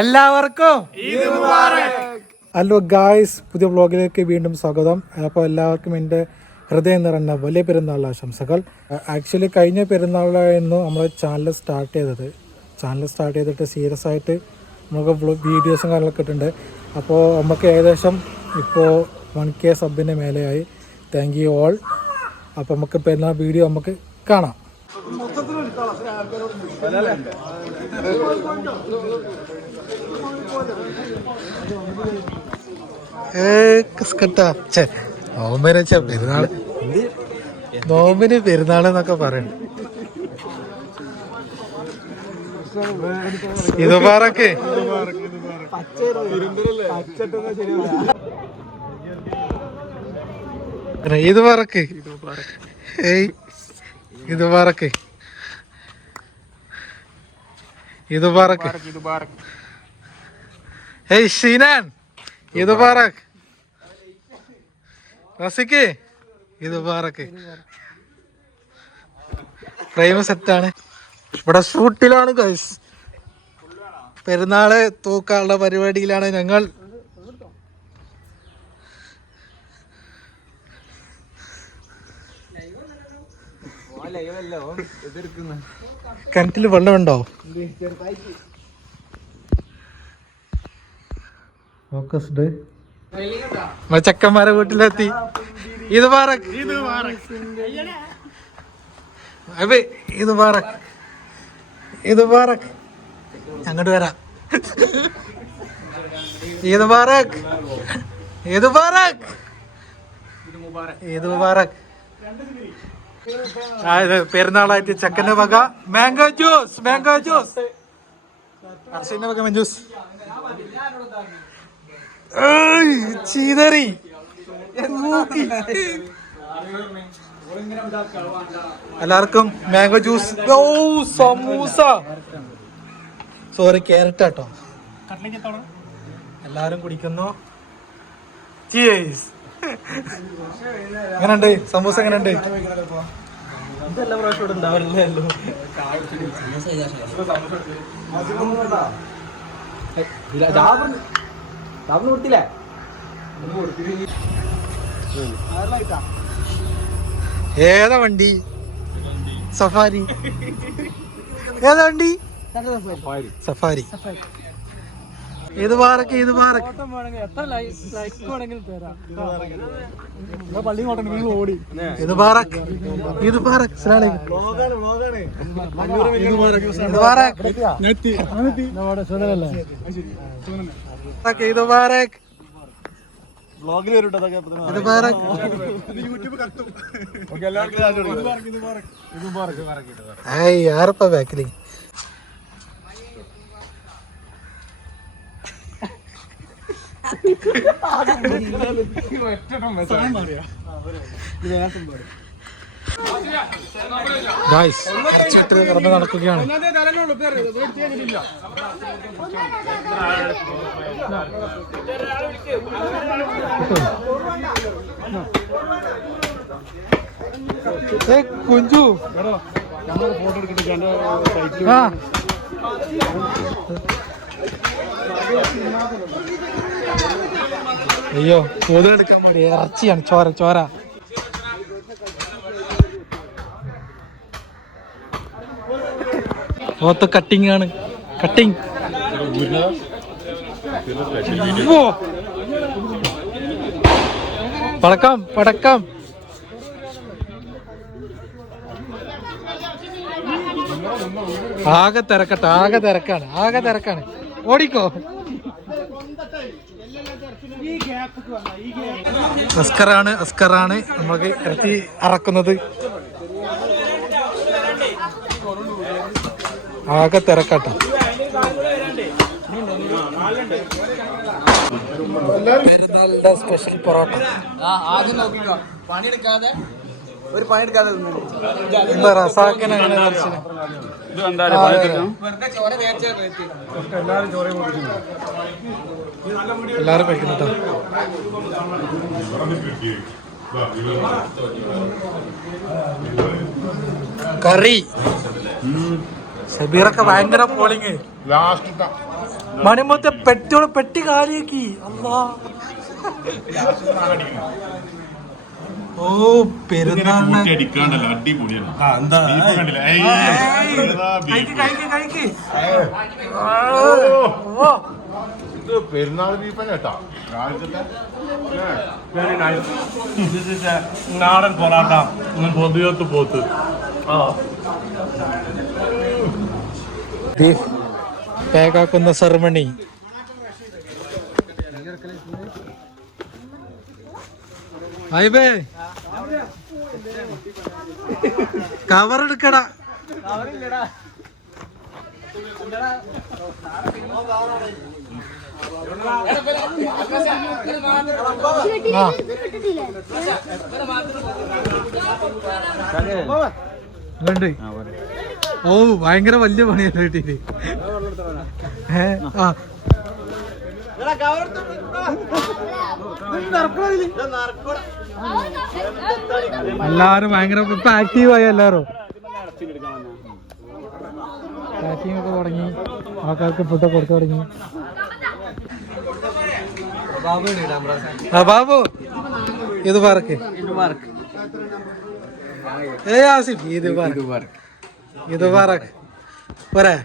എല്ലാവർക്കും hello guys, പുതിയ വ്ളോഗിലേക്ക് വീണ്ടും സ്വാഗതം. അപ്പോൾ എല്ലാവർക്കും എൻ്റെ ഹൃദയം നിറഞ്ഞ വലിയ പെരുന്നാൾ ആശംസകൾ. ആക്ച്വലി കഴിഞ്ഞ പെരുന്നാളായിരുന്നു നമ്മൾ ചാനൽ സ്റ്റാർട്ട് ചെയ്തിട്ട് സീരിയസ് ആയിട്ട് നമുക്ക് വീഡിയോസും കാര്യങ്ങളൊക്കെ ഇട്ടിട്ടുണ്ട്. അപ്പോൾ നമുക്ക് ഏകദേശം ഇപ്പോൾ 1K സബിൻ്റെ മേലെയായി. Thank you all. അപ്പോൾ നമുക്ക് പെരുന്നാൾ വീഡിയോ നമുക്ക് കാണാം. നോമ്പിന് പെരുന്നാൾ എന്നൊക്കെ പറയണ്ട. ഇത് പറക്ക് ഇത് പറക്ക് ഏയ് ഇത് പറക്ക് ഇത് പറക്ക് ഏയ് ഷീനാൻ ഇത് പറക്ക് റസിക്ക് ഇത് പറക്ക്. ഫ്രെയിം സെറ്റാണ്. ഇവിടെ ഷൂട്ടിലാണ് ഗൈസ്. പെരുന്നാള് തൂക്കാനുള്ള പരിപാടിയിലാണ് ഞങ്ങൾ. കിണറ്റില് വെള്ളമുണ്ടോ? ഫോക്കസ്ഡ്. ചെക്കന്മാരെ വീട്ടിലെത്തി. ഇത് പാറക്ക് ഇത് പാറക്ക് അങ്ങോട്ട് വരാം. ഇത് പാറക്ക് ഇത് പാറക്ക് ഇത് മുബാറക്. പെരുന്നാളായിട്ട് ചെക്കന്റെ വക മാംഗോ ജ്യൂസ് അർഷന്റെ വക ജ്യൂസ്. ചീതറി എല്ലാവർക്കും മാംഗോ ജ്യൂസ്. ഓ സമൂസ, സോറി ക്യാരറ്റ് കേട്ടോ. എല്ലാരും കുടിക്കുന്നു. ചീസ്. എങ്ങനെയുണ്ട് സമൂസ? എങ്ങനെയുണ്ട്? ഏതാ വണ്ടി? സഫാരി. ഏതാ വണ്ടി? സഫാരി. ഇത് പാറക്ക് ഇത് പാറക്ക് ഇത് പാറക്ക് ഇത് പാറക്ക് ഇത് പാറക്ക്. ആരപ്പാ ബാക്കില്? കടന്ന് നടക്കുകയാണ്. കുഞ്ചു അയ്യോ, കൂതെടുക്കാൻ മതി. ഇറച്ചിയാണ്. ചോര. പോത്ത് കട്ടിങ് ആണ്. കട്ടിങ്. പടക്കം. ആകെ തിരക്കാണ്. ഓടിക്കോ. അസ്കറാണ് നമുക്ക് ഇറത്തി അറക്കുന്നത്. ആകെ തിരക്കാട്ടോ. പെരുന്നാളിന്റെ സ്പെഷ്യൽ പൊറോട്ട. എന്താ റസാക്കിന് അങ്ങനെ ദർശനം? എല്ലാരും കഴിക്കുന്നുട്ടോ. കറി. ഷബീറൊക്കെ ഭയങ്കര പോളിങ്. മണിമത്തെ പെട്ടി കാലിയാക്കി. അല്ലാ ഓ പെരുന്നാളിന് പെരുന്നാൾ ബീഫ് കേട്ടോ. നാടൻ പൊറാട്ട, പൊതിയത്ത് പോത്ത്. ബീഫ് പാക്കാക്കുന്ന സെറമണി. ആയിബേ കവർ എടുക്കടാ. വേണ്ടേ? ഓ ഭയങ്കര വലിയ പണിയല്ലേ കിട്ടീട്ട്. എല്ലാരും ഭയങ്കര ഇപ്പൊ ആക്റ്റീവായി. എല്ലാരും പാക്കിംഗ് ഒക്കെ തുടങ്ങി. ആൾക്കാർക്ക് ഫുഡ് കൊടുത്തു തുടങ്ങി. ബാബു ഇത് പാർക്ക്. ആസിഫ് ഇത് പാർക്ക് പോരെ.